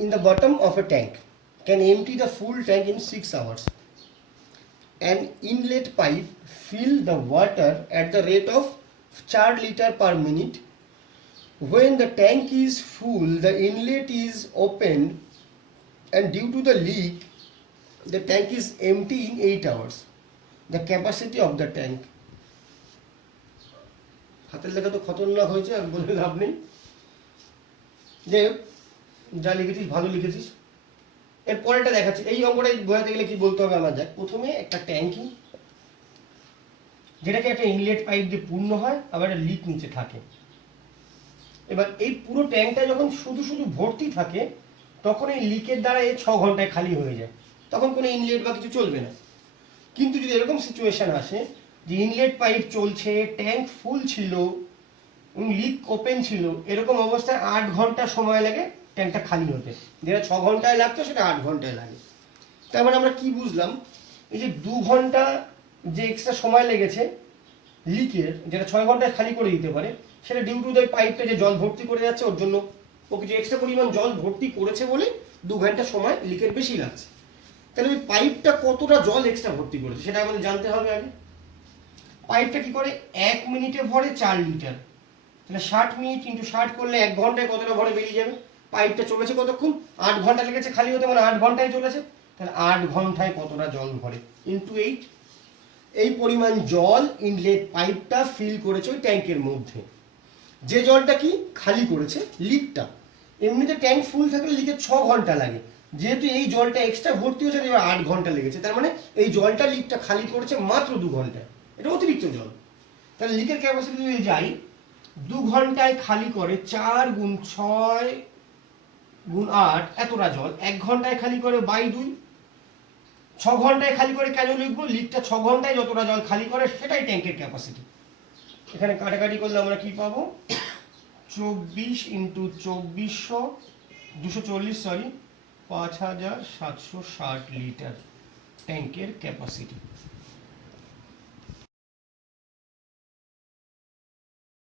in the bottom of a tank can empty the full tank in 6 hours. An inlet pipe fill the water at the rate of 4 liter per minute. When the tank is full, the inlet is opened and due to the leak, the tank is empty in 8 hours. The capacity of the tank. হাতের লেখা তো খতরনাক হয়েছে, আর বলে লাভ নেই। যে যা লিখেছিস ভালো লিখেছিস। এর পরেরটা দেখাচ্ছি। এই অঙ্কটা বোঝাতে গেলে কি বলতে হবে আমার, যাক প্রথমে একটা ট্যাঙ্কি যেটাকে একটা ইনলেট পাইপ দিয়ে পূর্ণ হয়, আবার একটা লিক নিচে থাকে। এবার এই পুরো ট্যাঙ্কটা যখন শুধু শুধু ভর্তি থাকে তখন এই লিকের দ্বারা এই 6 ঘন্টায় খালি হয়ে যায়, তখন কোনো ইনলেট বা কিছু চলবে না। কিন্তু যদি এরকম সিচুয়েশন আসে যে ইনলেট পাইপ চলছে, ট্যাঙ্ক ফুল ছিল এবং লিক ওপেন ছিল, এরকম অবস্থায় 8 ঘন্টা সময় লাগে ট্যাঙ্কটা খালি হতে। যেটা 6 ঘন্টায় লাগতো সেটা 8 ঘন্টায় লাগে। তার মানে আমরা কি বুঝলাম, এই যে 2 ঘন্টা যে এক্সট্রা সময় লেগেছে লিকের, যেটা 6 ঘন্টায় খালি করে দিতে পারে, সেটা ডিউ টু দ্য পাইপটা যে জল ভর্তি করে যাচ্ছে ওর জন্য। ও কিছু এক্সট্রা পরিমাণ জল ভর্তি করেছে বলে 2 ঘন্টা সময় লিকের বেশি লাগছে। তাহলে ওই পাইপটা কতটা জল এক্সট্রা ভর্তি করেছে সেটা আমাদের জানতে হবে আগে। পাইপটা কি করে, 1 মিনিটে ভরে 4 লিটার, তাহলে 60 মিনিট ইন্টু 60 করলে 1 ঘন্টায় কতটা ভরে বেরিয়ে যাবে। পাইপটা চলেছে কতক্ষণ, 8 ঘন্টা লেগেছে খালি হতে, মানে 8 ঘন্টায় চলেছে, তাহলে 8 ঘন্টায় কতটা জল ভরে ইন্টু 8। এই পরিমাণ জল ইনলেট পাইপটা ফিল করেছে ওই ট্যাঙ্কের মধ্যে। যে জলটা কি খালি করেছে লিকটা, এমনিতে ট্যাঙ্ক ফুল থাকলে লিকের 6 ঘন্টা লাগে, যেহেতু এই জলটা এক্সট্রা ভর্তি হয়েছে এবার 8 ঘন্টা লেগেছে, তার মানে এই জলটা লিকটা খালি করেছে মাত্র 2 ঘন্টায়। এটা অতিরিক্ত জল। তাহলে লিকের ক্যাপাসিটি যদি যাই, 2 ঘন্টায় খালি করে 4 গুণ 6 গুণ 8 এতটা জল, 1 ঘন্টায় খালি করে বাই 2। 6 ঘন্টায় খালি করে কেন লিখবো, লিকটা 6 ঘন্টায় যতটা জল খালি করে সেটাই ট্যাঙ্কের ক্যাপাসিটি। এখানে কাটাকাটি করলে আমরা কি পাবো, 24 ইন্টু 2400 240 5760 লিটার ট্যাঙ্কের ক্যাপাসিটি।